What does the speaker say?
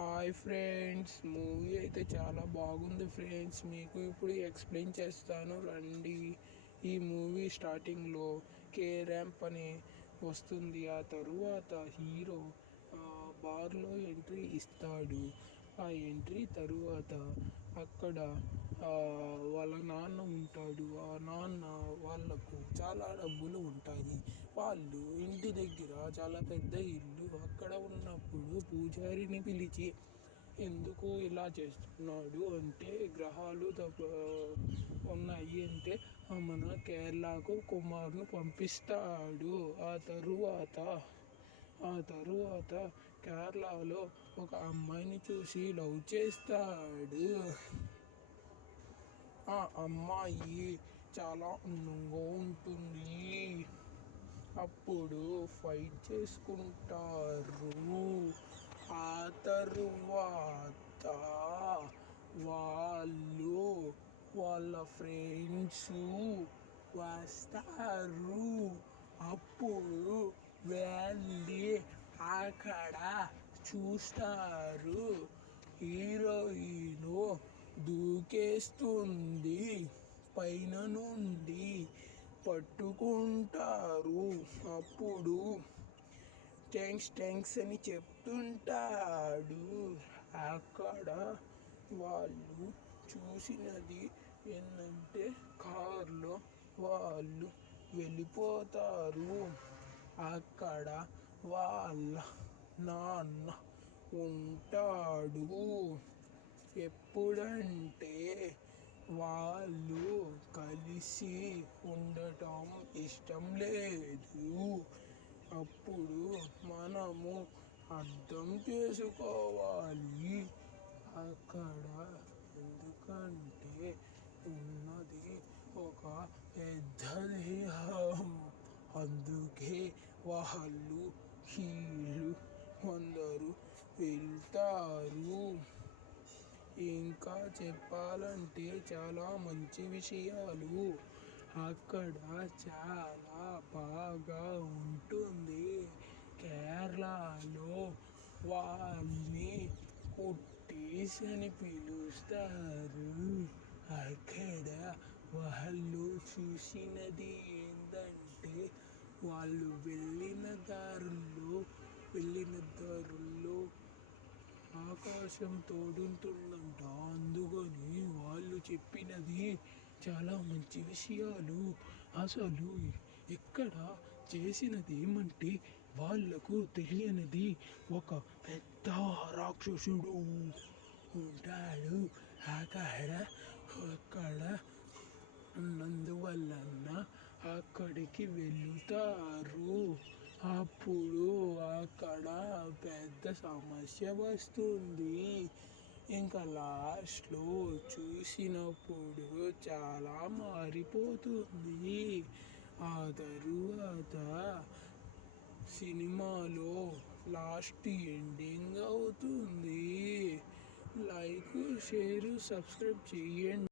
Hi friends, movie అయితే చాలా బాగుంది ఫ్రెండ్స్. మీకు ఇప్పుడు ఎక్స్ప్లెయిన్ చేస్తాను రండి. ఈ మూవీ స్టార్టింగ్లో కే ర్యాంప్ అని వస్తుంది. ఆ తరువాత హీరో బార్లో ఎంట్రీ ఇస్తాడు. ఆ ఎంట్రీ తరువాత అక్కడ వాళ్ళ నాన్న ఉంటాడు. ఆ నాన్న వాళ్ళకు చాలా డబ్బులు ఉంటాయి. వాళ్ళు ఇంటి దగ్గర చాలా పెద్ద ఇల్లు. అక్కడ ఉన్నప్పుడు పూజారిని పిలిచి ఎందుకు ఇలా చేస్తున్నాడు అంటే గ్రహాలు ఉన్నాయి అంటే మన కేరళకు కుమార్ను పంపిస్తాడు. ఆ తరువాత కేరళలో ఒక అమ్మాయిని చూసి లవ్ చేస్తాడు. ఆ అమ్మాయి చాలా అందంగా ఉంటుంది. అప్పుడు ఫైట్ చేసుకుంటారు. ఆ తరువాత వాళ్ళ ఫ్రెండ్స్ వస్తారు. అప్పుడు వెళ్ళి అక్కడ చూస్తారు హీరోయిన్ దూకేస్తుంది. పైన నుండి పట్టుకుంటారు. అప్పుడు థ్యాంక్స్ అని చెప్తుంటాడు. అక్కడ వాళ్ళు చూసినది ఏంటంటే కార్లో వాళ్ళు వెళ్ళిపోతారు. అక్కడ వాళ్ళ నాన్న ఉంటాడు. ఎప్పుడంటే వాళ్ళు కలిసి ఉండటం ఇష్టం లేదు. అప్పుడు మనము అర్థం చేసుకోవాలి అక్కడ. ఎందుకంటే ఉన్నది ఒక పెద్ద దేహం. అందుకే వీళ్ళు అందరూ వెళ్తారు. ఇంకా చెప్పాలంటే చాలా మంచి విషయాలు అక్కడ చాలా బాగా ఉంటుంది. కేరళలో వాళ్ళని కుట్టీస్ అని పిలుస్తారు. అక్కడ వాళ్ళు చూసినది ఏంటంటే వాళ్ళు వెళ్ళిన దారుల్లో ఆకాశం తోడుంటుందంట. అందుకని వాళ్ళు చెప్పినది చాలా మంచి విషయాలు. అసలు ఇక్కడ చేసినది ఏమంటే వాళ్లకు తెలియనిది ఒక పెద్ద రాక్షసుడు ఉంటాడు అక్కడ ఉన్నందువలన అక్కడికి వెళుతారు. అప్పుడు అక్కడ పెద్ద సమస్య వస్తుంది. ఇంకా లాస్ట్లో చూసినప్పుడు చాలా మారిపోతుంది. ఆ తరువాత సినిమాలో లాస్ట్ ఎండింగ్ అవుతుంది. లైక్, షేర్, సబ్స్క్రైబ్ చేయండి.